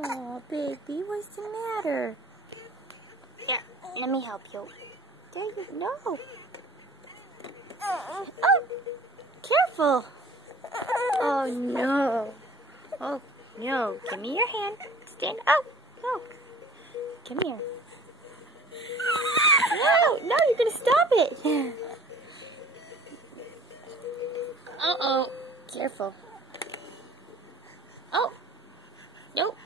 Oh, baby, what's the matter? Here, let me help you. There you go. Oh, careful. Oh, no. Oh, no. Give me your hand. Stand up. Oh, come here. No, you're going to stop it. Uh-oh. Careful. Oh. Nope.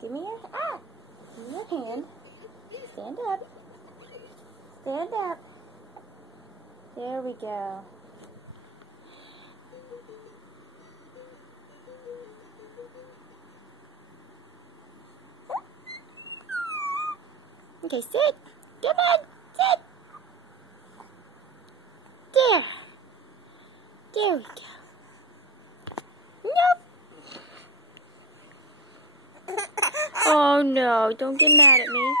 Give me your hand. Stand up. Stand up. There we go. Okay, sit. Come on, sit. There. There we go. Nope. Oh no, don't get mad at me.